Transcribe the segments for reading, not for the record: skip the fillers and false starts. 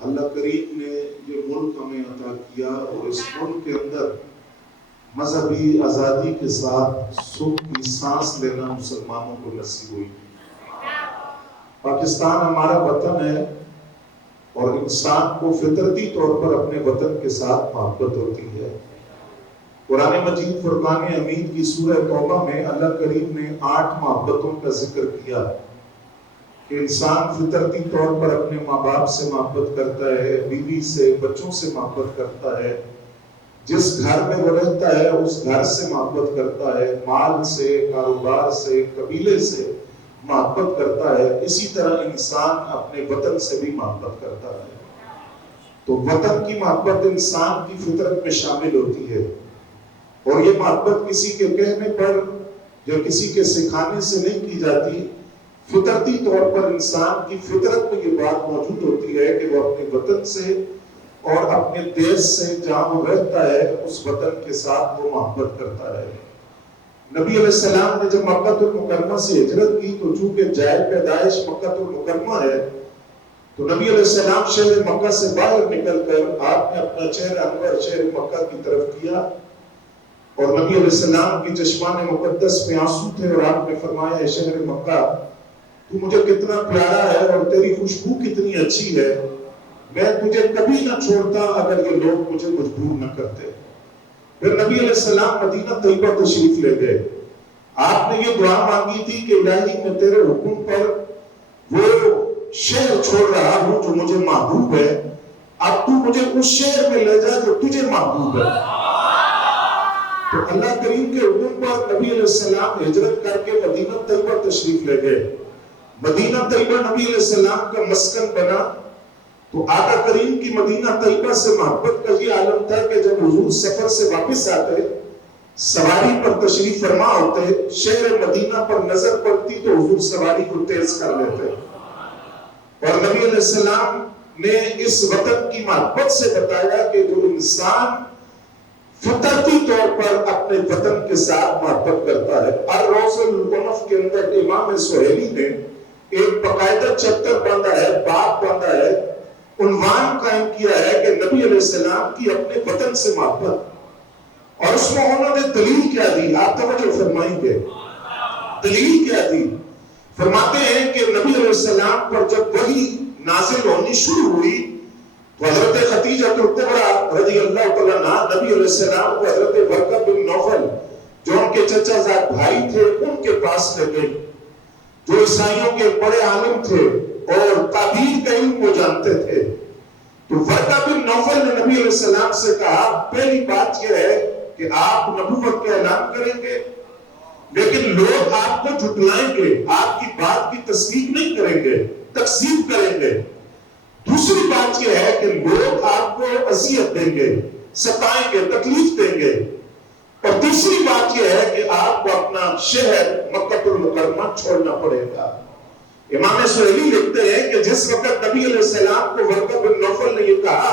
اللہ کریم نے یہ ملک ہمیں عطا کیا اور اس ملک کے اندر مذہبی آزادی کے ساتھ سکھ کی سانس لینا مسلمانوں کو نصیب ہوئی۔ پاکستان ہمارا وطن ہے اور انسان کو فطرتی طور پر اپنے وطن کے ساتھ محبت ہوتی ہے۔ قرآن مجید فرقان حمید کی سورہ توبہ میں اللہ کریم نے 8 محبتوں کا ذکر کیا کہ انسان فطرتی طور پر اپنے ماں باپ سے محبت کرتا ہے، بیوی سے، بچوں سے محبت کرتا ہے، جس گھر میں وہ رہتا ہے اس گھر سے محبت کرتا ہے، مال سے، کاروبار سے، قبیلے سے محبت کرتا ہے۔ اسی طرح انسان اپنے وطن سے بھی محبت کرتا ہے۔ تو وطن کی محبت انسان کی فطرت میں شامل ہوتی ہے، اور یہ محبت کسی کے کہنے پر یا کسی کے سکھانے سے نہیں کی جاتی۔ فطرتی طور پر انسان کی فطرت میں یہ بات موجود ہوتی ہے کہ وہ اپنے وطن سے اور اپنے دیش سے جہاں وہ رہتا ہے اس وطن کے ساتھ وہ محبت کرتا ہے۔ نبی علیہ السلام نے جب مکہ المکرمہ سے ہجرت کی تو چونکہ جائے پیدائش مکہ المکرمہ ہے، تو نبی علیہ السلام شہر مکہ سے باہر نکل کر آپ نے اپنا چہرہ انور شہر مکہ کی طرف کیا، اور نبی علیہ السلام کی چشمان مقدس میں آنسو تھے، اور آپ نے فرمایا اے شہر مکہ تو مجھے کتنا پیارا ہے اور تیری خوشبو کتنی اچھی ہے، میں تجھے کبھی نہ چھوڑتا اگر یہ لوگ مجھے مجبور نہ کرتے۔ پھر نبی علیہ السلام مدینہ طیبہ تشریف لے گئے۔ آپ نے یہ دعا مانگی تھی کہ الہی میں تیرے حکم پر وہ شہر چھوڑ رہا ہوں جو مجھے محبوب ہے، اب تو مجھے اس شہر میں لے جا جو تجھے محبوب ہے۔ تو اللہ کریم کے حکم پر نبی علیہ السلام ہجرت کر کے مدینہ طیبہ تشریف لے گئے۔ مدینہ طیبہ نبی علیہ السلام کا مسکن بنا، تو آقا کریم کی مدینہ طیبہ سے محبت کا یہ عالم تھا کہ جب حضور سفر سے واپس آتے، سواری پر تشریف فرما ہوتے، شہر مدینہ پر نظر پڑتی تو حضور سواری کو تیز کر لیتے، اور نبی علیہ السلام نے اس وطن کی محبت سے بتایا کہ جو انسان فطرتی طور پر اپنے وطن کے ساتھ محبت کرتا ہے۔ الروض العنف کے اندر امام سہیلی نے ایک باقاعدہ چیپٹر باندھا ہے، باب باندھا ہے، عنوان قائم کیا ہے کہ نبی علیہ السلام کی اپنے وطن سے محبت، اور اس میں انہوں نے دلیل کیا دی، آپ توجہ فرمائیں گے دلیل کیا دی۔ فرماتے ہیں کہ نبی علیہ السلام پر جب وحی نازل ہونی شروع ہوئی تو حضرت خدیجہ الکبریٰ رضی اللہ تعالیٰ عنہا نبی علیہ السلام کو حضرت ورقہ بن نوفل جو ان کے چچا زاد بھائی تھے ان کے پاس لے گئے، جو عیسائیوں کے بڑے عالم تھے اور تعبیر کا علم وہ جانتے تھے۔ تو ورقہ بن نوفل نے نبی علیہ السلام سے کہا پہلی بات یہ ہے کہ آپ نبوت کا اعلان کریں گے لیکن لوگ آپ کو جھٹلائیں گے، آپ کی بات کی تصدیق نہیں کریں گے، تکذیب کریں گے۔ دوسری بات یہ ہے کہ لوگ آپ کو اذیت دیں گے، ستائیں گے، تکلیف دیں گے، اور تیسری بات یہ ہے کہ آپ کو اپنا شہر مکہ المکرمہ چھوڑنا پڑے گا۔ امام سہیلی لکھتے ہیں کہ جس وقت نبی علیہ السلام کو ورقہ بن نوفل نے یہ کہا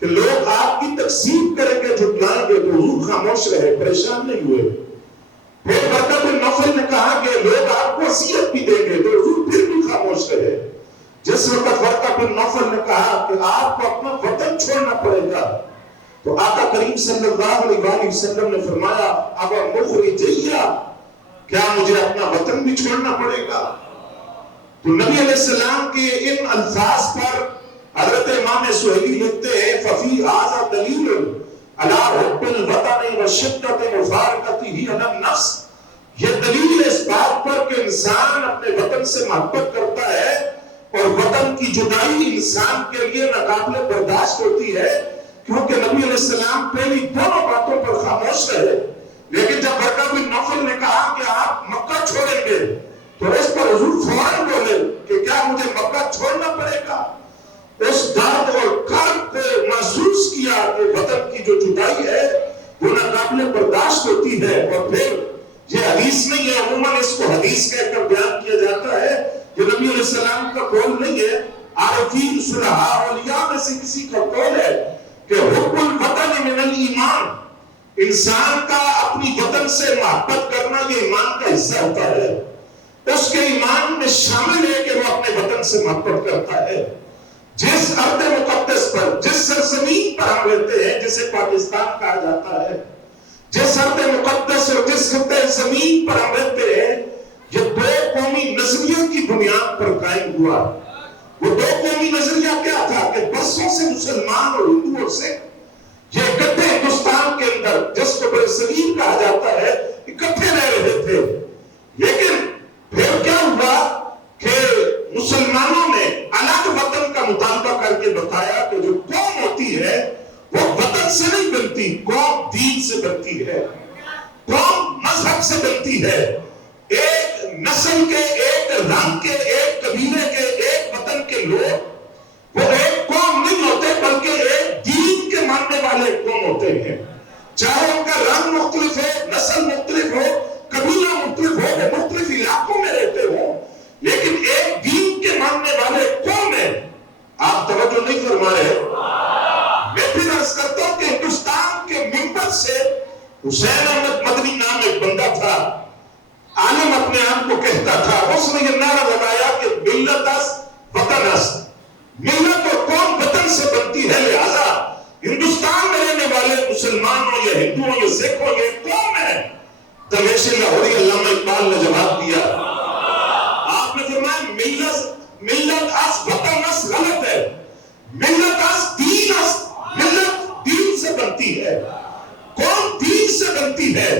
کہ لوگ آپ کی تکذیب کریں گے، جھٹلائیں گے، تو حضور خاموش رہے، پریشان نہیں ہوئے۔ پھر ورقہ بن نوفل نے کہا کہ لوگ آپ کو اذیت بھی دیں گے، تو حضور پھر بھی خاموش رہے۔ جس وقت ورقہ بن نوفل نے کہا کہ آپ کو اپنا وطن چھوڑنا پڑے گا تو آقا کریم صلی اللہ علیہ وآلہ وسلم نے فرمایا ابا مخرجیہ، کیا مجھے اپنا وطن بھی چھوڑنا پڑے گا؟ تو نبی علیہ السلام کے ان الفاظ پر حضرت امام سہیلی لکھتے ہیں ففی ھذا دلیل علی حب الوطن وشدۃ مفارقتہ علی النفس، یہ دلیل اس بات پر کہ انسان اپنے وطن سے محبت کرتا ہے اور وطن کی جدائی انسان کے لیے ناقابل برداشت ہوتی ہے، کیونکہ نبی علیہ السلام پہلی دونوں باتوں پر خاموش رہے، لیکن جب ورقہ بن نوفل نے کہا کہ آپ مکہ چھوڑیں گے تو اس پر حضور فوراً بولے کہ کیا مجھے مکہ چھوڑنا پڑے گا؟ اس درد اور کرب کو محسوس کیا کہ وطن کی جو جدائی ہے وہ ناقابل برداشت ہوتی ہے، اور پھر یہ حدیث نہیں ہے، عموماً اس کو حدیث کہہ کر بیان کیا جاتا ہے، یہ نبی علیہ السلام کا قول نہیں ہے، عارفین صلحاء اولیاء میں سے کسی کا قول ہے کہ حب الوطن من الایمان، انسان کا اپنی وطن سے محبت کرنا یہ ایمان کا حصہ ہوتا ہے، اس کے ایمان میں شامل ہے کہ وہ اپنے وطن سے محبت کرتا ہے۔ جس ارض زمین پر ہم رہتے ہیں جسے پاکستان کہا جاتا ہے، جس ارض مقدس اور جس خطے زمین پر ہم رہتے ہیں، یہ دو قومی نظریوں کی بنیاد پر قائم ہوا۔ وہ دو قومی نظریہ کیا تھا کہ برسوں سے مسلمان اور ہندو اور سکھ یہ اکٹھے ہندوستان کے اندر جس کو برصغیر کہا جاتا ہے اکٹھے رہ رہے تھے، لیکن پھر کیا ہوا کہ مسلمانوں نے الگ وطن کا مطالبہ کر کے بتایا کہ جو قوم ہوتی ہے وہ وطن سے نہیں بنتی، قوم دین سے بنتی ہے، قوم مذہب سے بنتی ہے۔ ایک نسل کے، ایک رنگ کے، ایک قبیلے کے، ایک وطن کے لوگ وہ ایک قوم نہیں ہوتے بلکہ ایک دین کے ماننے والے قوم ہوتے ہیں، چاہے ان کا رنگ مختلف ہے، نسل مختلف ہو، قبیلہ مختلف ہو، مختلف علاقوں میں رہتے ہوں، لیکن ایک دین کے ماننے والے قوم ہے۔ آپ توجہ نہیں فرما رہے؟ میں پھر عرض کرتا ہوں کہ ہندوستان کے ممبر سے حسین احمد مدنی نام ایک بندہ تھا، عالم اپنے آپ کو کہتا تھا، اس نے یہ نعرہ لگایا کہ ملت است وطن است، ملت اور قوم وطن سے بنتی ہے، لہذا ہندوستان میں رہنے والے مسلمان ہو یا ہندو ہو یا سکھ ہو یہ قوم ہے۔ درویش لاہوری علامہ اقبال نے جواب دیا، آپ نے فرمایا ملت است وطن است غلط ہے، ملت است دین است، ملت دین سے بنتی ہے، قوم دین سے بنتی ہے،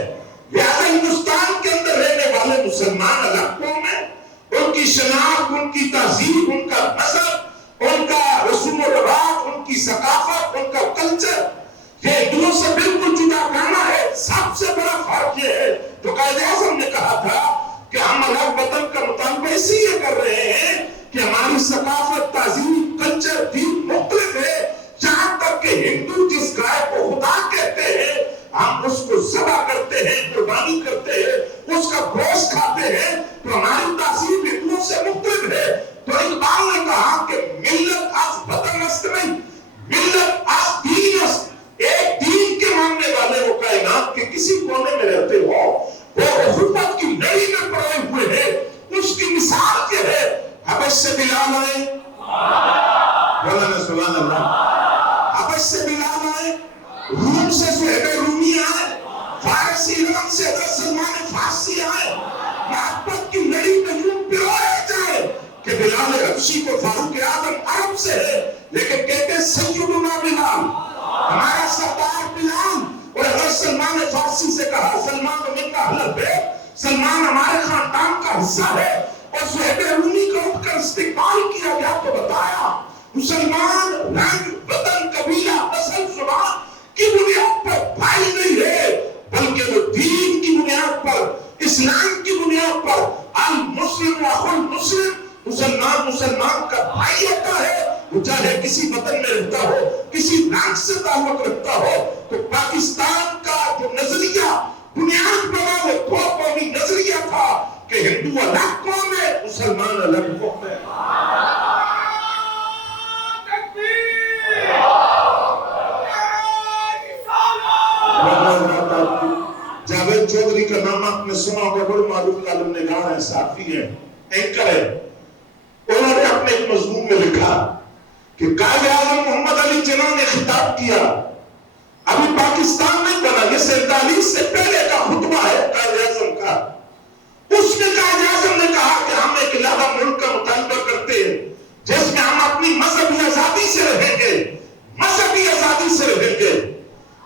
لہذا ہندوستان کے اندر رہنے والے مسلمان الگ قوم ہیں، ان کی شناخت، ان کی تہذیب، ان کا مذہب، ان کا رسوم و رواج، ان کی ثقافت، ان کا کلچر یہ ہندوؤں سے بالکل جدا کرنا ہے۔ سب سے بڑا فرق یہ ہے جو قائد اعظم نے کہا تھا کہ ہم الگ وطن کا مطالبہ اس لیے کر رہے ہیں کہ ہماری ثقافت، تہذیب، کلچر، دین مختلف ہے، یہاں تک کہ ہندو جس گائے کو خدا کہتے ہیں ہم اس کو ذبح کرتے ہیں، قربانی کرتے ہیں، اس کا گوشت کھاتے ہیں، تو ہماری تہذیب ہندوؤں سے مختلف ہے۔ تو اقبال نے کہا کہ ملت از وطن است نہیں، ملت از دین است، ایک دین کے ماننے والے وہ کائنات کے کسی کونے میں رہتے ہو، وہ اخوت کی لڑی میں پڑے ہوئے ہیں، اس کی مثال کیا ہے؟ حبش سے بلال آئے، مولانا سبحان اللہ، حبش سے بلال آئے، روم سے صہیب رومی آئے، فارسی ایران سے حضرت سلمان فارسی آئے، محبت کی لڑی میں یوں پروئے جائے کہ بلال حبشی کو فاروق اعظم عرب سے ہے لیکن کہتے ہیں سیدنا بلال، ہمارا سردار بلال، اور حضرت سلمان فارسی سے کہا سلمان من کا حلب ہے، سلمان ہمارے خاندان کا حصہ ہے، اور صہیب رومی کا اٹھ کر استقبال کیا گیا تو بتایا مسلمان رنگ، وطن، قبیلہ، نسل، زبان کی بنیاد پر بھائی نہیں ہے بلکہ وہ دین کی بنیاد پر، اسلام کی بنیاد پر، المسلم اخو المسلم، مسلمان کا بھائی ہوتا ہے، وہ چاہے کسی وطن میں رہتا ہو، کسی رنگ سے تعلق رکھتا ہو۔ تو پاکستان کا جو نظریہ بنیاد بنا وہ دو قومی نظریہ تھا کہ ہندو الگ قوم ہے، مسلمان الگ قوم ہے۔ جاوید چودھری کا نام آپ نے سنا ہوگا، بڑے معروف کالم نگار ہیں، صحافی ہیں، اینکر ہیں، انہوں نے اپنے ایک مضمون میں لکھا کہ قائد اعظم محمد علی جناح نے خطاب کیا، ابھی پاکستان نہیں بنا، یہ 47 سے پہلے کا خطبہ ہے قائد اعظم کا، اس میں قائد اعظم نے کہا کہ ہم ایک علیحدہ ملک کا مطالبہ کرتے ہیں جس میں ہم اپنی مذہبی آزادی سے رہیں گے، مذہبی آزادی سے رہیں گے۔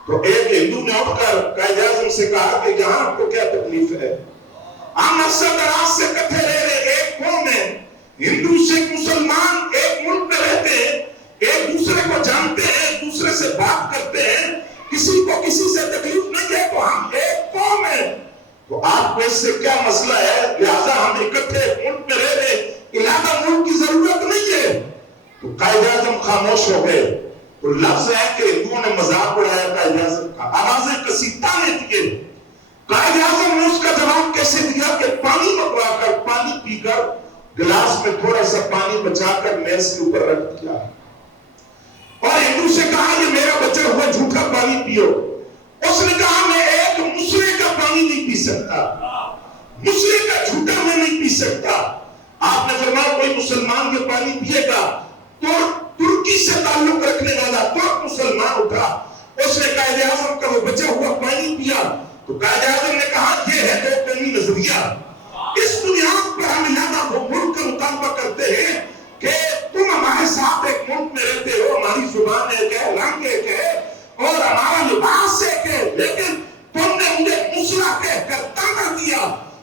تو ایک ہندو نے اٹھ کر قائد اعظم سے کہا کہ یہاں آپ کو کیا تکلیف ہے، ہم اکثر دراز سے کٹھے رہ رہے، ایک قوم ہے، ہندو سکھ مسلمان ایک ملک میں رہتے ہیں، ایک دوسرے کو جانتے ہیں، ایک دوسرے سے بات کرتے ہیں، کسی کو کسی سے تکلیف نہیں ہے، تو ہم ایک قوم ہیں۔ تو آپ کو اس سے کیا مسئلہ ہے؟ لہذا ہم اکٹھے ملک میں رہ رہے، علیحدہ ملک کی ضرورت نہیں ہے۔ تو قائد اعظم خاموش ہو گئے۔ تو لفظ ہے کہ ہندوؤں نے مذاق اڑایا قائد اعظم کا، آوازیں کسیتا نے دیے۔ قائد اعظم نے اس کا جواب کیسے دیا کہ پانی منگوا کر، پانی پی کر گلاس میں تھوڑا سا پانی بچا کر میز کے اوپر رکھ دیا، اور ہندو سے کہا یہ میرا بچا ہوا جھوٹا پانی پیو۔ اس نے کہا میں ایک مسلے کا پانی نہیں پی سکتا، مسلے کا جھوٹا میں نہیں پی سکتا۔ آپ نے فرمایا کوئی مسلمان یہ پانی پیے گا تو ترکی سے تعلق رکھنے والا ترک مسلمان ایک ہے، رنگ ایک ہے اور ہمارا لباس ایک ہے، لیکن تم نے مجھے مسلح کہہ کر طعنہ دیا۔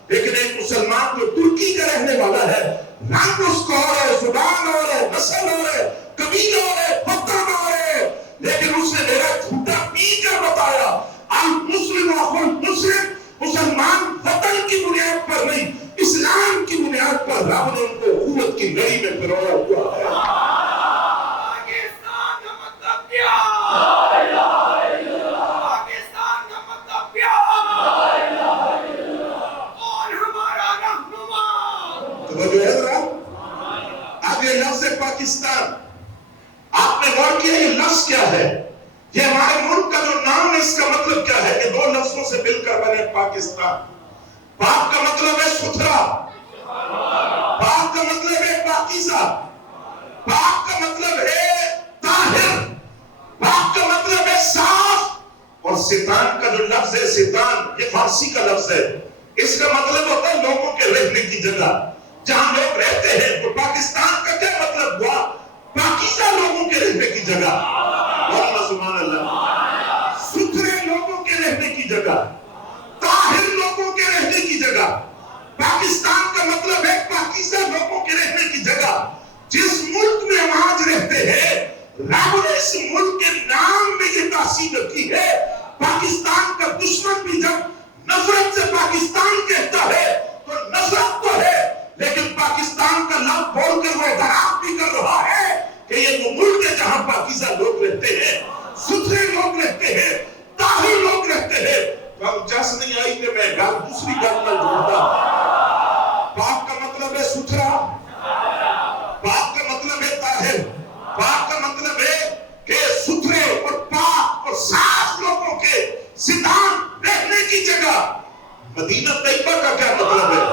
لیکن ایک مسلمان جو ترکی کا رہنے والا ہے، رنگ اس کو اور ہے، زبان اور ہے، نسل اور ہے، قبیلہ اور ہے، وطن اور ہے، لیکن اس نے میرا جھوٹا پی کر بتایا المسلم اخو المسلم، مسلمان وطن کی بنیاد پر نہیں، اسلام کی بنیاد پر رب نے ان کو قوت کی لڑی میں پرویا ہوا ہے۔ پاکستان کا مطلب کیا؟ پاکستان کا مطلب کیا؟ کون ہمارا رہنما؟ توجہ ہے ذرا، اب یہ لفظ پاکستان آپ نے غور کیا یہ لفظ کیا ہے؟ یہ ہمارے ملک کا جو نام ہے اس کا مطلب کیا ہے؟ یہ دو لفظوں سے مل کر بنے پاکستان۔ پاک کا مطلب ہے ستھرا، پاک کا مطلب ہے پاکیزہ، پاک کا مطلب ہے طاہر، پاک کا مطلب ہے صاف، اور ستان کا جو لفظ ہے ستان یہ فارسی کا لفظ ہے، اس کا مطلب ہوتا ہے لوگوں کے رہنے کی جگہ، جہاں لوگ رہتے ہیں۔ تو پاکستان کا کیا مطلب ہوا؟ پاکیزہ لوگوں کے رہنے کی جگہ، سبحان اللہ، ستھرے لوگوں کے رہنے کی جگہ، طاہر لوگوں کے رہنے کی جگہ۔ پاکستان کا مطلب ہے پاکیزہ لوگوں کے رہنے کی جگہ۔ جس ملک میں ہم آج رہتے ہیں، رب نے اس ملک کے نام میں یہ تاثیر رکھی ہے۔ پاکستان کا دشمن بھی جب نفرت سے پاکستان کہتا ہے تو نفرت تو ہے، لیکن پاکستان کا لفظ بول کر وہ اعتراف بھی کر رہا ہے کہ یہ وہ ملک ہے جہاں پاکیزہ لوگ رہتے ہیں، ستھرے لوگ رہتے ہیں، طاہر لوگ رہتے ہیں۔ ہم جس نہیں آئی کہ میں گل دوسری گل میں جوڑتا۔ پاک کا مطلب ہے ستھرا، پاک کا مطلب ہے طاہر، پاک کا مطلب ہے کہ ستھرے اور پاک اور صاف لوگوں کے ستان رہنے کی جگہ۔ مدینہ طیبہ کا کیا مطلب ہے؟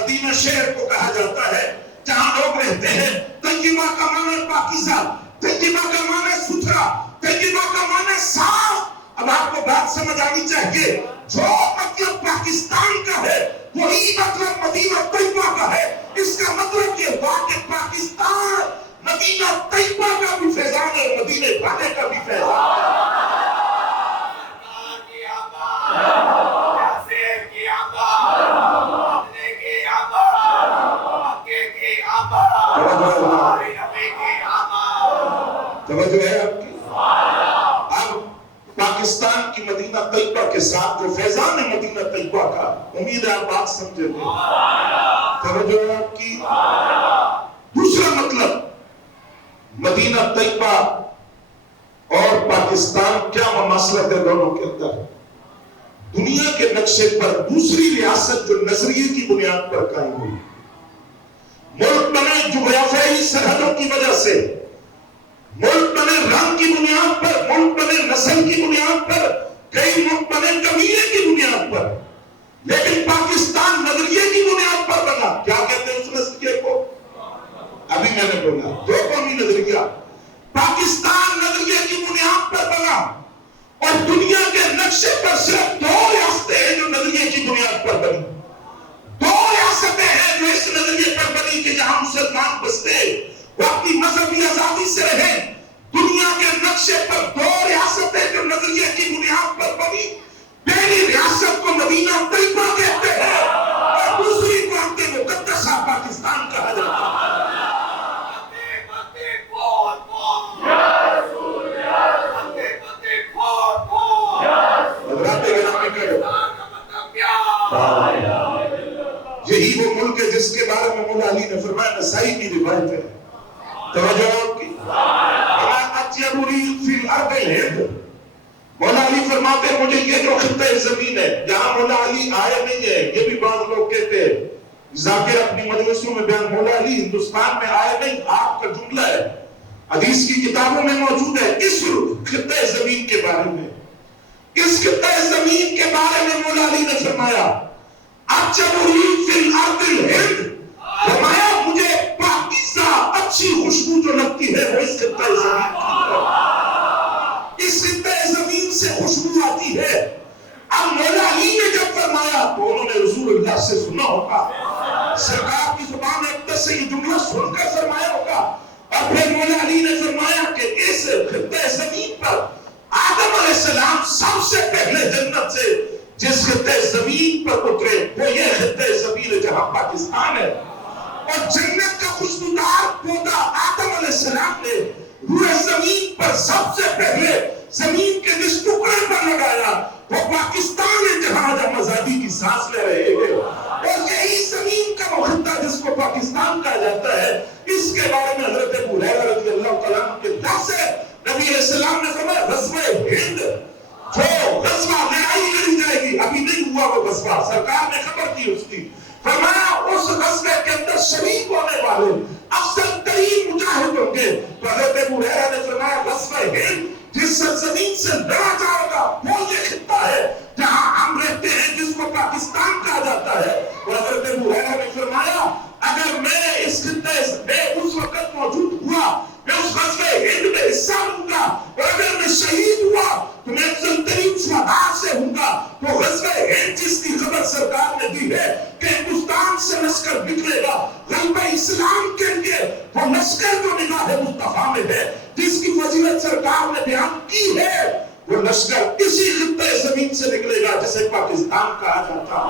مدینہ شہر کو کہا جاتا ہے جہاں لوگ رہتے ہیں۔ طیبہ کا معنی پاکیزہ، طیبہ کا معنی ستھرا، طیبہ کا معنی صاف۔ اب آپ کو بات سمجھ آنی چاہیے، جو مطلب پاکستان کا ہے وہی مطلب مدینہ طیبہ کا ہے۔ اس کا مطلب یہ ہوا کہ پاکستان مدینہ طیبہ کا بھی فیضان ہے، مدینہ والے کا بھی فیضان ہے۔ توجہ ہے آپ کی؟ اب پاکستان کی مدینہ طیبہ کے ساتھ جو فیضان ہے مدینہ طیبہ کا، امید ہے آپ بات سمجھے گے۔ توجہ ہے آپ کی؟ دوسرا مطلب مدینہ طیبہ اور پاکستان کیا مماثلت ہے دونوں کے اندر؟ دنیا کے نقشے پر دوسری ریاست جو نظریے کی بنیاد پر قائم ہوئی، ملک بنے جغرافیائی سرحدوں کی وجہ سے، ملک بنے رنگ کی بنیاد پر، ملک بنے نسل کی بنیاد پر، کئی ملک بنے قبیلے کی بنیاد پر، لیکن پاکستان نظریے کی بنیاد پر بنا۔ کیا کہتے ہیں اس نظریے کو؟ ابھی میں نے بولا دو قومی نظریہ۔ پاکستان نظریے کی بنیاد پر بنا اور دنیا کے نقشے پر صرف دو ریاستیں ہیں جو نظریے کی بنیاد پر بنی، دو ریاستیں ہیں جو اس نظریے پر بنی کہ جہاں مسلمان بستے وہ اپنی مذہبی آزادی سے رہیں۔ دنیا کے نقشے پر دو ریاستیں جو نظریے کی بنیاد پر بنی، پہلی ریاست کو مدینہ طیبہ کہتے ہیں اور دوسری کو ان کے مقدسہ پاکستان کہا جاتا ہے۔ یہی وہ ملک ہے جس کے بارے میں مولا علی نے فرمایا، نسائی کی روایت ہے۔ توجہ آپ کی؟ مولا علی فرماتے ہیں مجھے یہ جو خطہ زمین ہے جہاں مولا علی آئے نہیں ہے، یہ بھی بعض لوگ کہتے ہیں، ذاکر اپنی مجلسوں میں بیان، مولا علی ہندوستان میں آئے نہیں، آپ کا جملہ ہے، حدیث کی کتابوں میں موجود ہے۔ اس خطہ زمین کے بارے میں، اس خطہ زمین کے بارے میں مولا علی نے فرمایا فرمایا مجھے پاکیزہ اچھی خوشبو جو لگتی ہے وہ اس خطہ زمین کی ہے، اس خطہ زمین سے خوشبو آتی ہے۔ اب مولا علی نے جب فرمایا تو انہوں نے رسول اللہ سے سنا ہوگا، سرکار کی زبان اقدس سے یہ جملہ سن کر فرمایا ہوگا، اور پھر مولا علی نے فرمایا کہ اہل جنت سے جس خطے زمین پر اترے وہ یہ خطے زمین جہاں پاکستان ہے. اور جنت کا خوشبودار پودا آدم علیہ السلام نے روئے زمین پر سب سے پہلے زمین کے جس ٹکڑے پر لگایا وہ پاکستان ہے جہاں جب آزادی کی سانس لے رہے ہیں. اور یہی زمین کا وہ خطہ جس کو پاکستان کہا جاتا ہے اس کے بارے میں حضرت ابو ہریرہ رضی اللہ تعالیٰ عنہ کے لفظ ہے. نبی علیہ السلام نے فرمایا غزوہ ہند جو غزوہ لڑائی لڑی جائے گی ابھی نہیں ہوا وہ غزوہ سرکار نے خبر کی اس کی فرمایا اس غزوے کے اندر شریک ہونے والے افضل ترین مجاہد ہوں گے. تو حضرت ابو ہریرہ نے فرمایا غزوہ ہند جس سرزمین سے لڑا جائے گا وہ یہ خطہ ہے جہاں ہم رہتے ہیں جس کو پاکستان کہا جاتا ہے. اور حضرت ابو ہریرہ نے فرمایا اگر میں اس خطے میں اس وقت موجود ہوا میں اس غزوہ ہند میں حصہ لوں گا اور اگر میں شہید ہوا تو میں افضل ترین شہداء سے ہوں گا. تو غزوہ ہند جس کی خبر سرکار نے دی ہے کہ ہندوستان سے لشکر نکلے گا غلبہ اسلام کے لیے وہ لشکر جو نگاہ مصطفیٰ میں ہے جس کی فضیلت سرکار نے بیان کی ہے وہ لشکر اسی خطے زمین سے نکلے گا جسے پاکستان کہا جاتا ہے.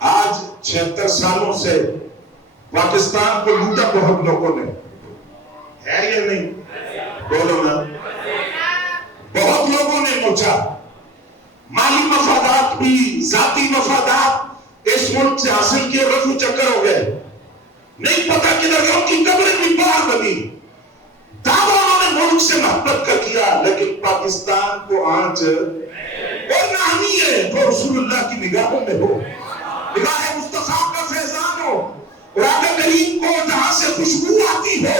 آج 76 سالوں سے پاکستان کو لوٹا بہت لوگوں نے ہے یا نہیں بولو نا بہت لوگوں نے نوچا مالی مفادات بھی ذاتی مفادات اس ملک سے حاصل کیے رفو چکر ہو گئے نہیں پتا کدھر گئے ان کی قبریں بھی باہر بنی دعویٰ انہوں نے ملک سے محبت کا کیا لیکن پاکستان کو آج اور نامی ہے وہ رسول اللہ کی نگاہوں میں ہو نگاہ مصطفیٰ کا فیضان ہو اور آقا کریم کو جہاں سے خوشبو آتی ہو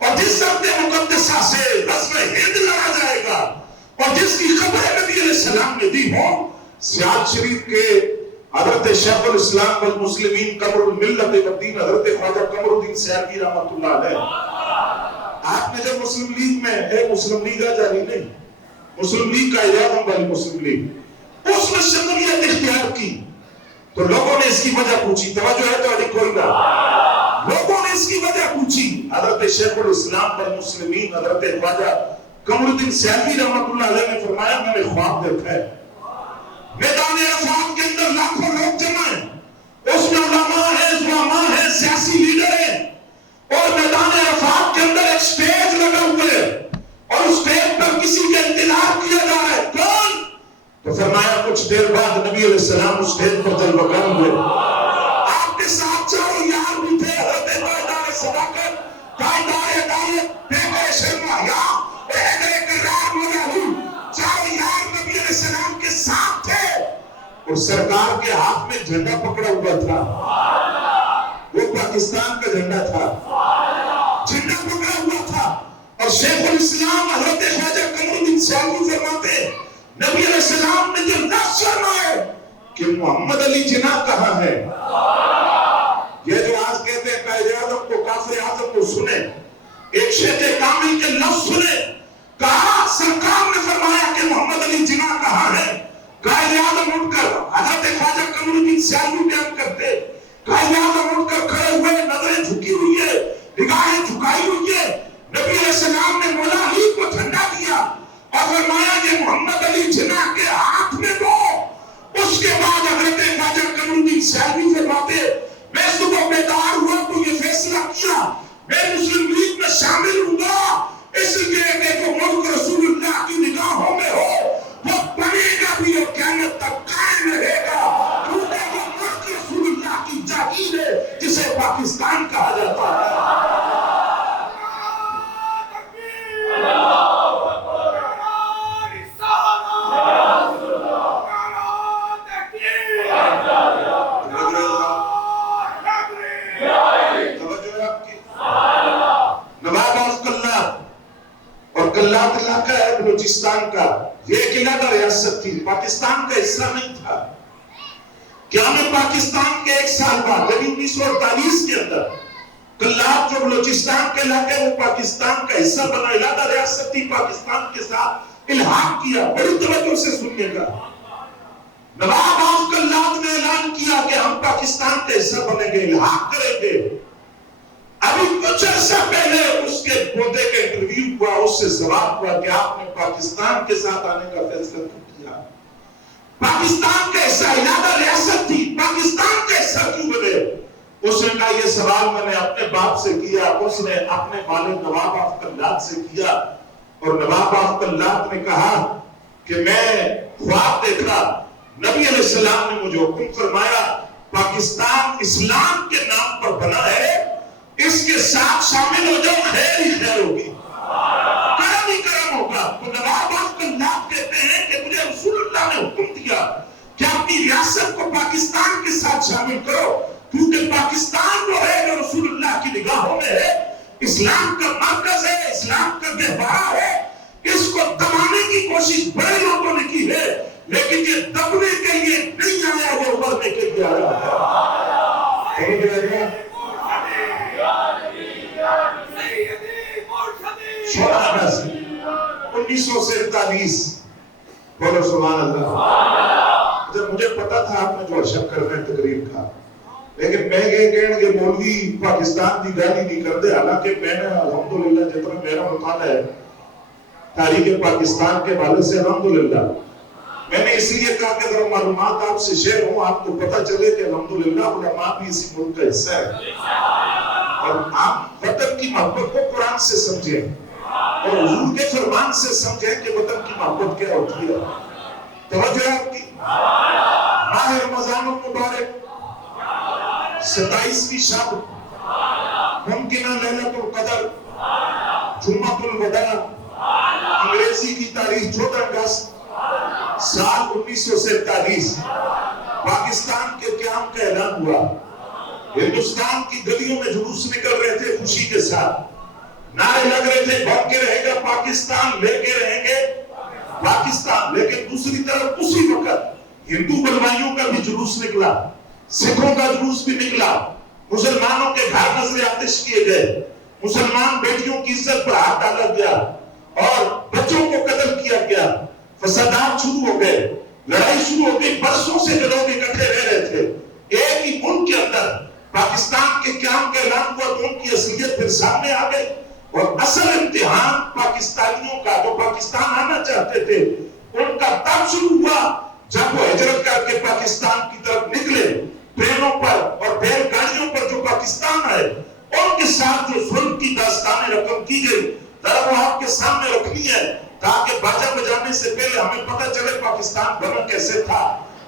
اور جس سبت مقدسہ سے غزوہ ہند لڑا جائے گا اور جس کی خبر نبی علیہ السلام نے دی ہو سیاد شریف کے حضرت شیخ الاسلام والمسلمین قمر الملت والدین حضرت خواجہ قمر الدین سیالوی رحمۃ اللہ علیہ آپ نے جب مسلم لیگ میں ہے مسلم لیگ جاری نہیں مسلم لیگ کا اعظم والی مسلم لیگ اس میں شمولیت اختیار کی تو لوگوں نے اس کی وجہ پوچھی توجہ ہے تو کوئی نہ لوگوں نے اس کی وجہ پوچھی حضرت شیخ الاسلام والمسلمین حضرت خواجہ قمر الدین سیالوی رحمۃ اللہ علیہ نے فرمایا میں نے خواب دیکھا ہے میدان عرفات کے اندر لاکھوں لوگ جمع ہیں اس میں علماء ہیں زعماء ہیں سیاسی لیڈر ہیں اور میدان عرفات کے اندر ایک سٹیج لگا ہوئے ہے اور اس سٹیج پر کسی کا انتظار کیا جا رہا ہے کون تو فرمایا کچھ دیر بعد نبی علیہ السلام اس سٹیج پر جلوہ گر ہوئے آپ کے ساتھ چاروں یار بھی تھے حضرت قائدار صداقت قائدار عدالت پیغمبر شرما یا اہل کرام مجاہد چاروں یار نبی علیہ السلام کے ساتھ تھے اور سرکار کے ہاتھ میں جھنڈا پکڑا ہوا تھا وہ پاکستان کا جھنڈا تھا جھنڈا پکڑا ہوا تھا اور شیخ الاسلام حضرت خواجہ قمر الدین سیالوی فرماتے نبی علیہ السلام نے جو لفظ فرمائے کہ محمد علی جناح کہاں ہے یہ جو آج کہتے ہیں قائد اعظم کو کافر اعظم کو سنے ایک شیخ کامل کے لفظ سنے کہا سرکار نے فرمایا کہ محمد علی جناح کہاں ہے قائد اعظم اٹھ کر حضرت خواجہ قمر الدین سیالوی بیان کرتے قائد اعظم اٹھ کر کھڑے ہوئے نظریں جھکی ہوئی ہے نگاہیں جھکائی ہوئی ہے نبی علیہ السلام نے مولا علی کو جھنڈا دیا اور فرمایا کہ محمد علی جناح کے ہاتھ میں دو اس کے بعد حضرت خواجہ قمر الدین سیالوی فرماتے میں صبح بیدار ہوا تو یہ فیصلہ کیا میں مسلم لیگ میں شامل ہوں گا اس لیے کہ جو ملک رسول اللہ کی نگاہوں میں ہو وہ بنے گا بھی اور قیامت تک قائم رہے گا کیونکہ وہ ملک رسول اللہ کی جاگیر ہے جسے پاکستان کہا جاتا ہے. کلات علاقہ ہے بلوچستان کا یہ ایک علاقہ ریاست تھی پاکستان کا حصہ نہیں تھا قیام پاکستان کے ایک سال بعد یعنی 1948 کے اندر کلات جو بلوچستان کے علاقے وہ پاکستان کا حصہ بنا علاقہ ریاست تھی پاکستان کے ساتھ الحاق کیا بڑی توجہ سے سنیے گا نواب آف کلات نے اعلان کیا کہ ہم پاکستان کا حصہ بنیں گے، الحاق کریں گے۔ ابھی کچھ عرصہ پہلے اس کے پوتے کا انٹرویو ہوا، اس سے سوال ہوا کہ آپ نے پاکستان کے ساتھ آنے کا فیصلہ کیوں کیا؟ پاکستان کا حصہ علادہ ریاست تھی، پاکستان کا حصہ کیوں بنے؟ اس نے کہا یہ سوال میں نے اپنے باپ سے کیا، اس نے اپنے والد نواب آف کلات سے کیا، اور نواب آف کلات نے کہا کہ میں خواب دیکھا، نبی علیہ السلام نے مجھے حکم فرمایا پاکستان اسلام کے نام پر بنا ہے، اس کے ساتھ شامل ہو جاؤ، خیر ہی خیر ہوگی، کرم ہی کرم ہوگا۔ تو نواب آف کلات کہتے ہیں کہ مجھے رسول اللہ نے حکم دیا کہ اپنی ریاست کو پاکستان کے ساتھ شامل کرو، کیونکہ پاکستان جو ہے جو رسول اللہ کی نگاہوں میں ہے، اسلام کا مرکز ہے، اسلام کا گہوارہ ہے۔ اس کو دبانے کی کوشش بڑے لوگوں نے کی ہے، لیکن یہ دبنے کے لیے نہیں آیا، وہ ابھرنے کے لیے آیا ہے۔ انیس سو سینتالیس، بولو سبحان اللہ۔ جب مجھے پتا تھا آپ نے جو اشک کرنا ہے تقریر کا، لیکن میں یہ کہنے کہ مولوی پاکستان کی گالی نہیں کر دے، حالانکہ میں نے الحمدللہ جتنا میرا مطالعہ ہے تاریخ پاکستان کے حوالے سے الحمدللہ، میں نے اس لیے کہا کہ اگر معلومات آپ سے شیئر ہوں، آپ کو پتہ چلے کہ الحمدللہ علماء بھی اسی ملک کا حصہ ہے، اور آپ وطن کی محبت کو قرآن سے سمجھیں اور حضور کے فرمان سے سمجھیں کہ وطن کی محبت کیا ہوتی ہے۔ توجہ ہے آپ کی؟ ماہ رمضان المبارک، 27ویں شب، ممکنہ لیلۃ القدر، جمعۃ الوداع، انگریزی کی تاریخ 14 اگست سال 1947، پاکستان کے قیام کا اعلان ہوا۔ ہندوستان کی گلیوں میں جلوس نکل رہے تھے خوشی کے ساتھ، نعرے لگ رہے تھے بن کے رہے گا پاکستان، لے کے رہیں گے پاکستان۔ لیکن دوسری طرف اسی وقت ہندو بلوائیوں کا بھی جلوس نکلا، سکھوں کا جلوس بھی نکلا، مسلمانوں کے گھر نظر آتش کیے گئے، مسلمان بیٹیوں کی عزت پر ہاتھ ڈالا گیا اور بچوں کو قتل کیا گیا، فسادات شروع ہو گئے، لڑائی شروع ہو گئی۔ برسوں سے جو لوگ اکٹھے رہ رہے تھے ایک ہی ملک کے اندر، پاکستان کے قیام کا اعلان ہوا تو ان کی اصلیت پھر سامنے آ گئی، اور اصل امتحان پاکستانیوں کا جو پاکستان آنا چاہتے تھے ان کا تب شروع ہوا جب وہ ہجرت کر کے پاکستان کی طرف نکلے، ٹرینوں پر اور بیل گاڑیوں پر جو پاکستان آئے، ان کے ساتھ جو ظلم کی داستانیں رقم کی گئی، ذرا وہ آپ کے سامنے رکھنی ہے تاکہ باجا بجانے سے پہلے ہمیں پتہ چلے پاکستان بنا کیسے تھا،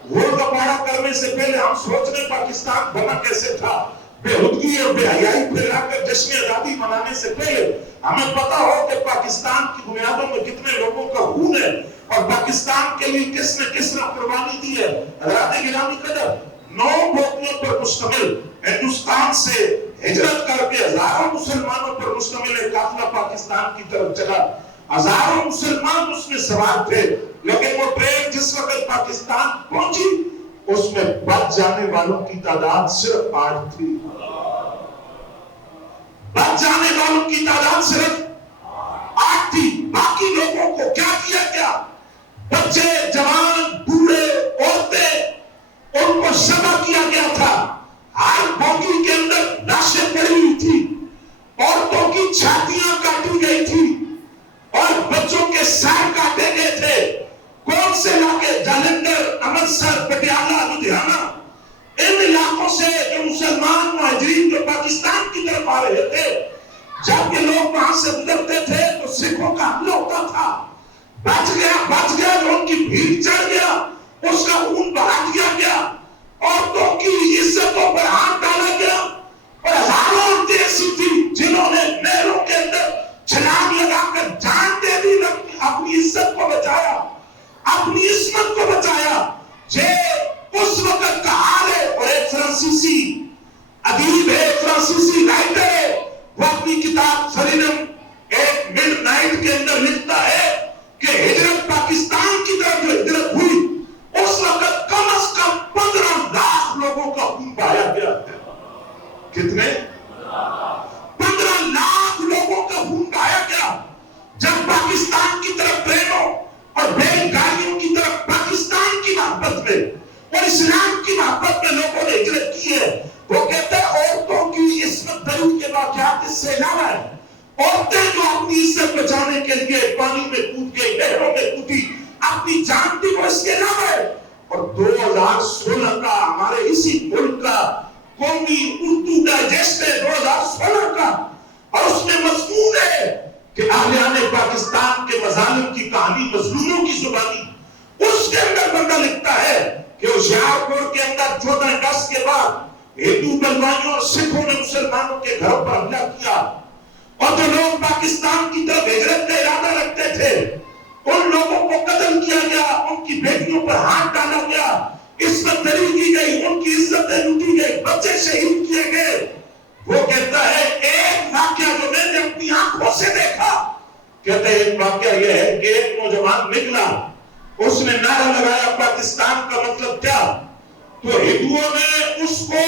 گھوڑ دپاڑا کرنے سے پہلے ہم سوچنے پاکستان بنا کیسے تھا، بے حدگی اور بے حیائی پھیلا کر جشن آزادی منانے سے پہلے ہمیں پتا ہو کہ پاکستان کی بنیادوں میں کتنے لوگوں کا خون ہے اور پاکستان کے لیے کس نے کس نے قربانی دی ہے۔ حضرات گرامی قدر، 9 بوتلوں پر مشتمل ہندوستان سے ہجرت کر کے ہزاروں مسلمانوں پر مشتمل ایک قافلہ پاکستان کی طرف چلا، ہزاروں مسلمان اس میں سوار تھے، لیکن وہ ٹرین جس وقت پاکستان پہنچی اس میں بچ جانے والوں کی تعداد صرف 8 تھی، بچ جانے والوں کی تعداد صرف 8 تھی۔ باقی لوگوں کو کیا کیا گیا؟ بچے، جوان، بوڑھے، عورتیں، ان کو شبہ کیا گیا تھا، ہر بوگی کے اندر لاشیں پڑی ہوئی تھی، عورتوں کی چھاتیاں کاٹی گئی تھی اور بچوں کے سر کاٹے گئے تھے۔ کون سے علاقے؟ جالندھر، امرتسر، پٹیالہ، لدھیانہ، ان علاقوں سے جو مسلمان مہاجرین جو پاکستان کی طرف آ رہے تھے، جب یہ لوگ وہاں سے گزرتے تھے تو سکھوں کا حملہ ہوتا تھا، بچ گیا جو ان کی بھیڑ چڑھ گیا، اس کا خون بہا دیا گیا، عورتوں کی عزتوں پر ہاتھ ڈالا گیا، اور ہزاروں عورتیں ایسی تھی جنہوں نے نہروں کے اندر چھلانگ لگا کر جان دے دی، اپنی عزت کو بچایا، اپنی عصمت کو بچایا۔ یہ اس وقت کا حال ہے۔ اور ایک فرانسیسی ادیب ہے، فرانسیسی رائٹر ہے، وہ اپنی کتاب فرینم ایک مڈ نائٹ کے اندر لکھتا ہے کہ ہجرت پاکستان کی طرف جو ہجرت ہوئی اس وقت کم از کم 15 لاکھ لوگوں کا خون بہایا گیا ہے۔ کتنے؟ 15 لاکھ لوگوں کا خون بہایا گیا جب پاکستان کی طرف ٹرینوں اور بیل گاڑیوں کی طرف پاکستان کی محبت میں اور اسلام کی محبت میں لوگوں نے ہجرت کی ہے. وہ کہتے ہیں عورتوں کی عصمت دری کے واقعات اس سے علاوہ ہے. عورتیں جو اپنی عزت بچانے کے لیے پانی میں کود گئی, نہروں میں کودی, اپنی جان دی, وہ اس کے علاوہ ہے. اور 2016 کا ہمارے اسی ملک کا قومی اردو ڈائجسٹ ہے 2016 کا, اور اس میں مضمون ہے کہ اہلیان پاکستان کے مظالم کی کہانی مظلوموں کی زبانی. اس کے اندر بندہ لکھتا ہے کہ ہوشیارپور کے اندر 14 اگست کے بعد ہندو بلوائیوں اور سکھوں نے مسلمانوں کے گھروں پر حملہ کیا, اور جو لوگ پاکستان کی طرف ہجرت کا ارادہ رکھتے تھے ان لوگوں کو قتل کیا گیا, ان کی بیٹیوں پر ہاتھ ڈالا گیا, عصمت دری کی گئی, ان کی عزتیں لوٹی گئی, بچے شہید کیے گئے. وہ کہتا ہے ایک واقعہ جو میں نے اپنی آنکھوں سے دیکھا, کہتے ہیں ایک واقعہ یہ ہے کہ ایک نوجوان نکلا, اس نے نعرہ لگایا پاکستان کا مطلب کیا, تو ہندوؤں نے اس کو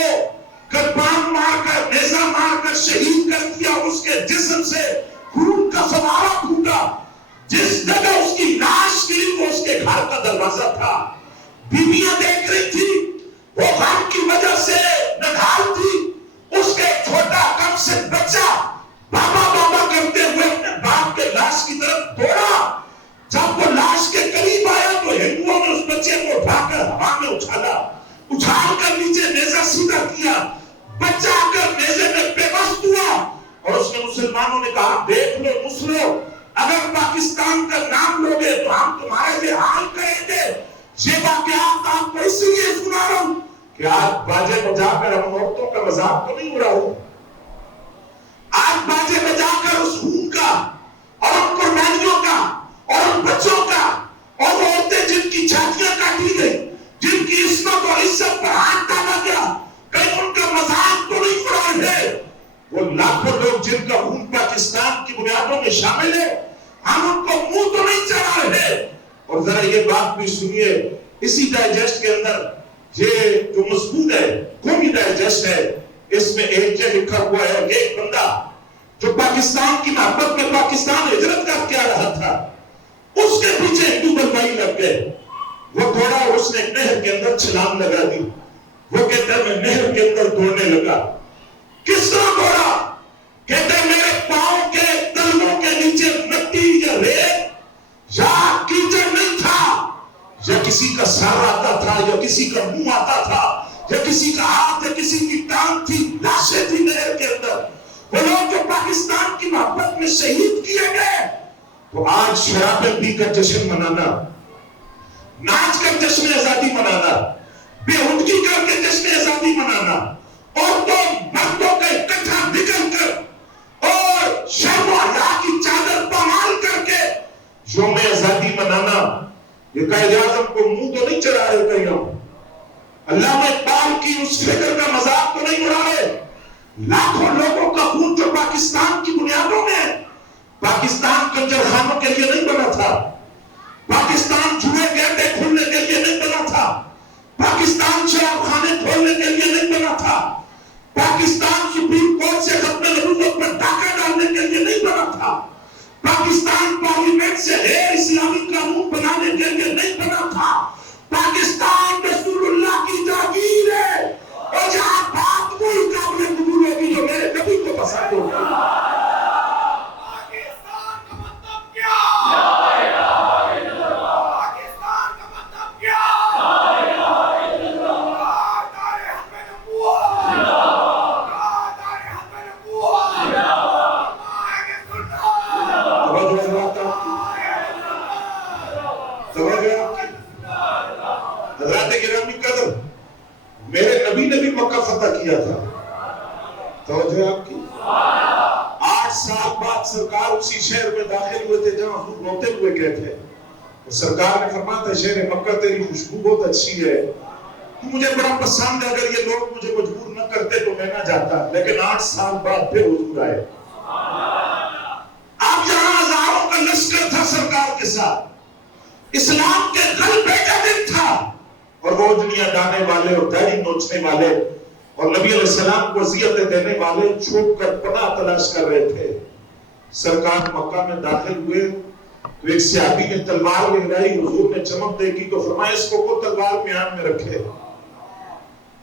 کرپان مار کر, نیزہ مار کر شہید کر دیا. اس کے جسم سے خون کا فوارہ پھوٹا. جس جگہ اس کی لاش گری وہ اس کے گھر کا دروازہ تھا. بیویاں دیکھ رہی تھی, وہ غم کی وجہ سے نڈھال تھی. اس کے چھوٹا کم سے بچہ بابا بابا کرتے ہوئے اپنے باپ کے لاش کی طرف دوڑا. جب وہ لاش کے قریب آیا تو ہندوؤں نے اس بچے کو اٹھا کر ہوا میں اچھالا, اچھال کر نیچے نیزہ سیدھا کیا. بچہ آ کر نیزے میں بے بس ہوا, اور اس نے مسلمانوں نے کہا دیکھ لو مسلمانوں, اگر پاکستان کا نام لوگے تو ہم تمہارے لیے حال کریں گے. یہ واقعات آپ کو اس لیے سنا رہا ہوں کہ آج باجے بجا کر ہم عورتوں کا مذاق تو نہیں اڑا رہا ہوں. آج باجے بجا کر اس خون کا اور ان قربانیوں کا اور ان بچوں کا اور وہ عورتیں جن کی چھاتیاں کاٹی گئی, جن کی عصمت اور عزت پر ہاتھ ڈالا گیا, کہیں ان کا مذاق تو نہیں اڑا رہے. وہ لاکھوں لوگ جن کا خون پاکستان کی بنیادوں میں شامل ہے, ہم ان کو منہ تو نہیں چڑھا رہے. اور ذرا یہ بات بھی سنیے, اسی ڈائجسٹ کے اندر یہ جو مضمون ہے قومی ڈائجسٹ ہے, اس میں ایک جگہ لکھا ہوا ہے ایک بندہ جو پاکستان کی محبت میں پاکستان ہجرت کر کے آ رہا تھا, اس کے پیچھے ہندو بلوائی لگ گئے. وہ تھوڑا اس نے نہر کے اندر چھلانگ لگا دی. وہ کہتا ہے میں نہر کے اندر دوڑنے لگا. کس طرح دوڑا, کہتے ہیں میرے پاؤں کے تلووں کے نیچے مٹی یا ریت یا کیچڑ نہیں تھا, یا کسی کا سر آتا تھا, یا کسی کا منہ آتا تھا, یا کسی کا ہاتھ, یا کسی کی ٹانگ تھی, لاشیں تھی نہر کے اندر. وہ لوگ جو پاکستان کی محبت میں شہید کیے گئے, تو آج شرابیں پی کر جشن منانا, ناچ کر جشن آزادی منانا, بے ہودگی کر کے جشن آزادی منانا, عورتوں مردوں کا اکٹھا نکل کر اور شرم و حیا کی چادر پامال کر کے یوم آزادی منانا, یہ قائد اعظم کو منہ تو نہیں چڑھا رہے کہیں ہم, علامہ اقبال کی اس فکر کا مذاق تو نہیں اڑا رہے. لاکھوں لوگوں کا خون جو پاکستان کی بنیادوں میں, پاکستان کنجر خانوں کے لیے نہیں بنا تھا, پاکستان جوئے کے اڈے کھولنے کے لیے نہیں بنا تھا, پاکستان شراب خانے کھولنے کے لیے نہیں بنا تھا, پاکستان سپریم کورٹ سے ختم نبوت پر ڈاکہ ڈالنے کے لیے نہیں بنا تھا, پاکستان پارلیمنٹ سے غیر اسلامی قانون بنانے کے لیے نہیں بنا تھا. پاکستان رسول اللہ کی جاگیر ہے, اور جہاں بات کوئی قابل قبول ہوگی جو میرے نبی کو پسند ہوگی. پاکستان کا مطلب کیا, پاکستان کا مطلب کیا, دار حق نبوت, دار حق نبوت, آگے حضرات گرامی قدر, میرے نبی نے بھی مکہ فتح کیا تھا. توجہ آپ کی, 8 سال بعد سرکار اسی شہر میں داخل ہوئے تھے جہاں حضور روتے ہوئے گئے تھے. سرکار نے فرمایا تھا شہر مکہ تیری خوشبو بہت اچھی ہے, مجھے بڑا پسند ہے, اگر یہ لوگ مجھے مجبور نہ کرتے تو میں نہ جاتا. لیکن 8 سال بعد پھر حضور آئے. اب جہاں ہزاروں کا لشکر تھا سرکار کے ساتھ, اسلام کے غلبے کا دن تھا, اور وہ دنیا ڈانے والے اور داڑھی نوچنے والے اور نبی علیہ السلام کو اذیتیں دینے والے چھپ کر پناہ تلاش کر رہے تھے. سرکار مکہ میں داخل ہوئے تو ایک صحابی نے تلوار لہرائی، حضور نے چمک دیکھی تو فرمایا اس کو تلوار میان میں رکھے۔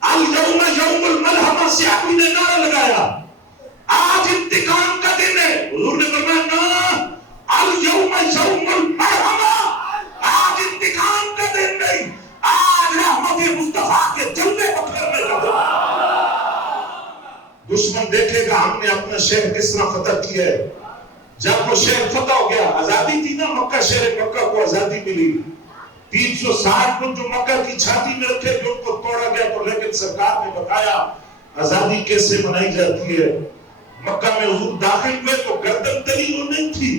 الیوم یوم الملحمہ، صحابی نے نعرہ لگایا آج انتقام کا دن ہے۔ حضور نے فرمایا نا، الیوم یوم الملحمہ، آج انتقام کا دن نہیں، آج رحمت مصطفیٰ کے جلوے بکھرنے کا دن۔ دشمن دیکھے گا ہم نے اپنا شہر کس طرح فتح کیا ہے۔ جب وہ شہر فتح ہو گیا، آزادی تھی نا، مکہ شہر مکہ کو آزادی ملی، 360 لوگ جو مکہ کی چھاتی میں رکھے تھے ان کو توڑا گیا، تو لیکن سرکار نے بتایا آزادی کیسے منائی جاتی ہے۔ مکہ میں حضور داخل ہوئے تو گردن تلی وہ نہیں تھی،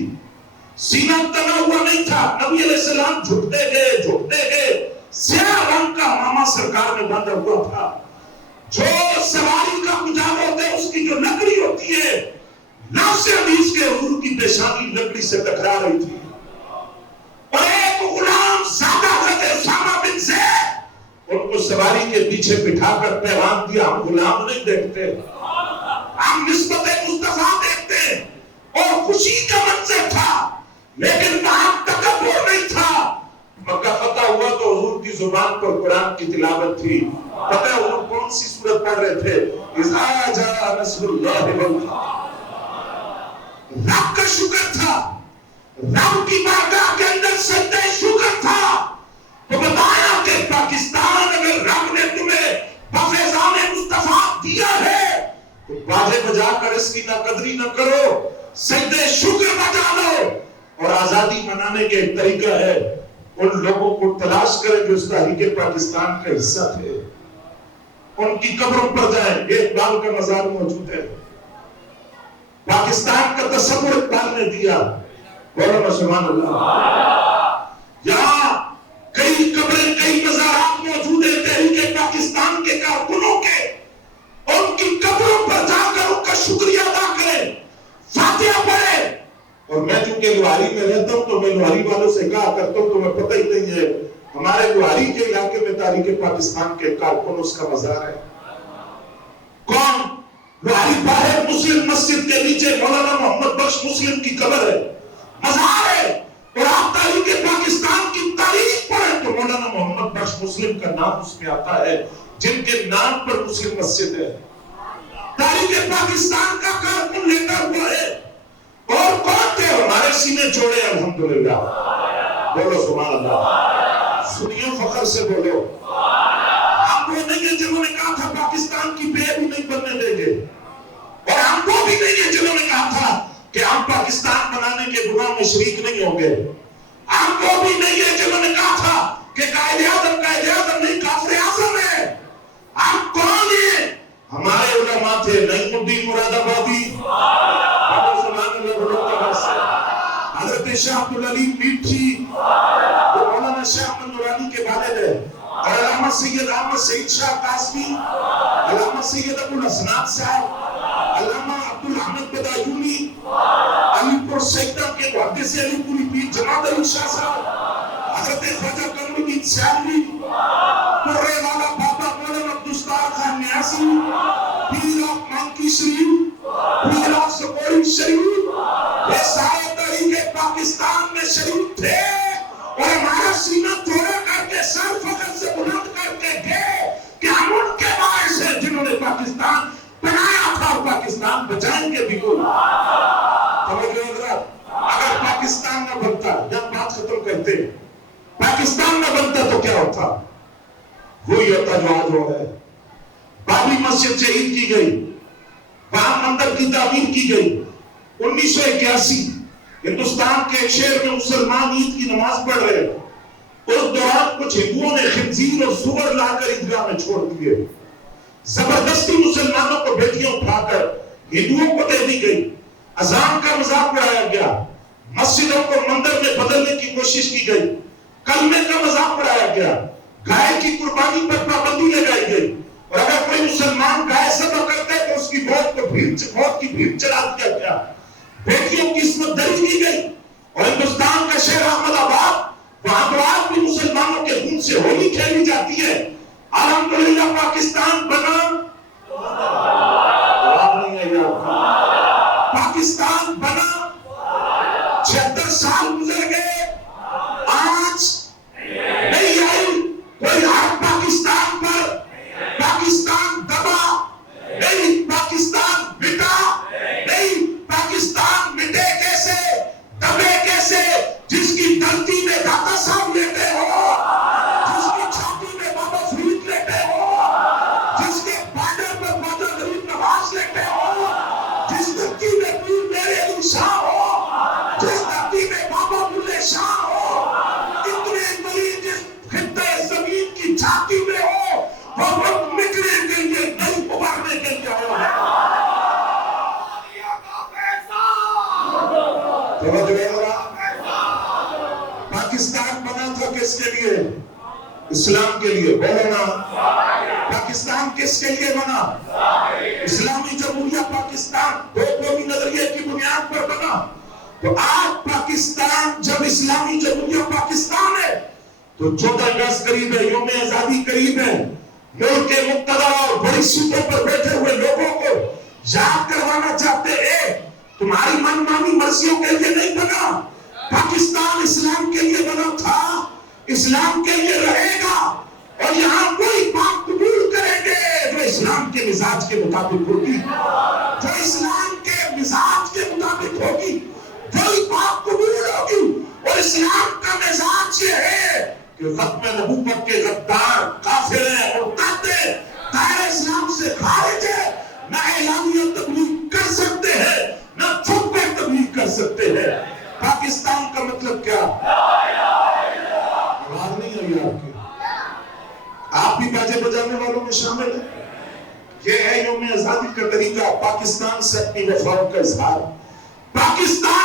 سینہ تنا ہوا نہیں تھا، نبی علیہ السلام جھکتے گئے، سیاہ رنگ کا امامہ سرکار میں باندھا ہوا تھا۔ جو سواری کا کجاو ہوتا ہے اس کی جو لکڑی ہوتی ہے، نفس حدیث کے حضور کی پیشانی لکڑی سے ٹکرا رہی تھی، اور ایک غلام زیادہ حضرت اسامہ بن زید ان کو سواری کے پیچھے بٹھا کر پیغام دیا، ہم غلام نہیں دیکھتے، ہم نسبت مصطفیٰ دیکھتے ہیں۔ اور خوشی کا منظر تھا، لیکن وہاں تکبر نہیں تھا۔ مکہ فتح ہوا تو حضور کی زبان پر قرآن کی تلاوت تھی۔ پتہ ہے حضور کون سی سورت پڑھ رہے تھے؟ اذا جاء نصر اللہ والفتح۔ رب کا شکر تھا، رب کی بارگاہ کے اندر سجدہ شکر تھا۔ تو بتایا کہ پاکستان اگر رب نے تمہیں بفیضان مصطفیٰ دیا ہے تو باجے بجا کر اس کی ناقدری نہ کرو، سجدہ شکر بجا لو۔ اور آزادی منانے کے ایک طریقہ ہے، ان لوگوں کو تلاش کریں جو اس تحریک پاکستان کا حصہ تھے، ان کی قبروں پر جائیں، ایک بال کا مزار موجود ہے، پاکستان کا تصور اقبال نے دیا، بولو سبحان اللہ۔ یہاں کئی قبریں، کئی مزارات موجود ہیں تحریک پاکستان کے کارکنوں کے، ان کی قبروں پر جا کر ان کا شکریہ ادا کریں، فاتحہ پڑھیں۔ اور میں چونکہ لوہاری میں رہتا ہوں تو میں لوہاری والوں سے کہا کرتا ہوں، تمہیں پتہ ہی نہیں ہے ہمارے لوہاری کے علاقے میں تحریک پاکستان کے کارکن اس کا مزار ہے۔ کون؟ لوہاری باہر مسلم مسجد کے نیچے مولانا محمد بخش مسلم کی قبر ہے، مزار ہے۔ اور آپ تحریک پاکستان کی تاریخ پڑھیں تو مولانا محمد بخش مسلم کا نام اس میں آتا ہے، جن کے نام پر مسلم مسجد ہے۔ تحریک پاکستان کا کارکن لیتا ہوا ہے، اور کون تھے؟ ہمارے سینے جوڑے الحمدللہ، بولو سبحان اللہ، سنیو فخر سے بولو۔ ہم وہ نہیں ہیں جنہوں نے کہا تھا پاکستان کی بے بھی نہیں بننے دیں گے، اور ہم وہ بھی نہیں ہیں جنہوں نے کہا تھا کہ ہم پاکستان بنانے کے گناہ میں شریک نہیں ہوں گے، ہم وہ بھی نہیں ہیں جنہوں نے کہا تھا کہ قائد اعظم نہیں کافر اعظم ہے۔ ہم کون ہیں؟ ہمارے علماء تھے نعیم الدین مراد آبادی، حضرت شاہ عبدالعلیم میٹھی، وہ مولانا شاہ احمد نورانی کے والد ہے، اور علامہ سید احمد سعید شاہ قاسمی، علامہ سید ابو الحسنات صاحب، علامہ عبدالحمد بدایونی، علی پور سیدہ کے محدث علی پوری پیر جماعت علی شاہ صاحب، حضرت خواجہ قمر الدین سیالوی، پورے والا بابا مولانا عبدالستار خان نیازی، پیر آف مانکی شریف، پیر آف سپوری شریف، یہ سارے تحریک پاکستان میں شریف تھے، اور ہمارا سینہ توڑا کر کے سر فخر سے بلند کر کے گئے کہ ہم ان کے باعث ہیں جنہوں نے پاکستان بنایا تھا، اور پاکستان بچائیں گے بھی کوئی۔ اگر پاکستان نہ بنتا، جب بات ختم کرتے، پاکستان نہ بنتا تو کیا ہوتا؟ وہی ہوتا جو آج ہو رہا ہے۔ بابری مسجد شہید کی گئی، وہاں مندر کی تعمیر کی گئی، 1981 ہندوستان کے ایک شہر میں مسلمان عید کی نماز پڑھ رہے، اس دوران کچھ ہندوؤں نے خنزیر اور سور لا کر عیدگاہ میں چھوڑ دیے، زبردستی مسلمانوں کو بیٹیاں اٹھا کر ہندوؤں کو دے دی گئی، اذان کا مذاق اڑایا گیا، مسجدوں کو مندر میں بدلنے کی کوشش کی گئی، کلمے کا مذاق اڑایا گیا، گائے کی قربانی پر پابندی لگائی گئی، اور اگر کوئی مسلمان گائے ذبح کرتا ہے تو اس کی موت کی بھیڑ چڑھا دیا گیا، بیٹیوں کی عصمت درج کی گئی۔ اور ہندوستان کا شہر احمد آباد، وہاں تو آج بھی مسلمانوں کے خون سے ہولی کھیلی جاتی ہے۔ الحمدللہ پاکستان بنا، پاکستان بنا، 76 سال گزر گئے، دھرتی میں داتا صاحب لیتے ہو، جس کی چھاتی میں بابا فرید لیتے ہو، جس کے بارڈر پر خواجہ غریب نواز لیتے ہو، جس دھرتی میں پیر میرے علی شاہ ہو، جس دھرتی میں بابا بلے شاہ ہو، اتنے مریض جس خطے زمین کی چھاتی میں ہو، وہ وقت نکلے کے لیے نہیں ابھرنے کے لیے ہو ہے۔ معاویہ کا فیصلہ، توجہ ہے ذرا۔ پاکستان بنا تھا کس کے لیے؟ اسلام کے لیے، بولو نا۔ پاکستان کس کے لیے بنا؟ اسلامی جمہوریہ پاکستان دو قومی نظریے کی بنیاد پر بنا۔ تو آج پاکستان جب اسلامی جمہوریہ پاکستان ہے تو 14 اگست قریب ہے، یوم آزادی قریب ہے، ملک کے مقتدر اور بڑی سیٹوں پر بیٹھے ہوئے لوگوں کو یاد کروانا چاہتے ہیں تمہاری من مانی مرضیوں کے لیے نہیں بنا، پاکستان اسلام کے لیے بنا تھا، اسلام کے لیے رہے گا، اور یہاں کوئی بات قبول کریں گے جو اسلام کے مزاج کے مطابق ہوگی، جو اسلام کے مزاج کے مطابق ہوگی وہی بات قبول ہوگی۔ اور اسلام کا مزاج یہ ہے کہ ختم نبوت کے غدار کافر اور مرتد دائرہ اسلام سے خارج ہے، نہ اعلانیہ تبلیغ کر سکتے ہیں نہ چھپ کر تبلیغ کر سکتے ہیں۔ پاکستان کا مطلب کیا؟ آواز نہیں آئی آپ کی؟ آپ بھی باجے بجانے والوں میں شامل ہیں؟ یہ ہے یوم آزادی کا طریقہ، پاکستان سے اپنی وفاؤں کا اظہار۔ پاکستان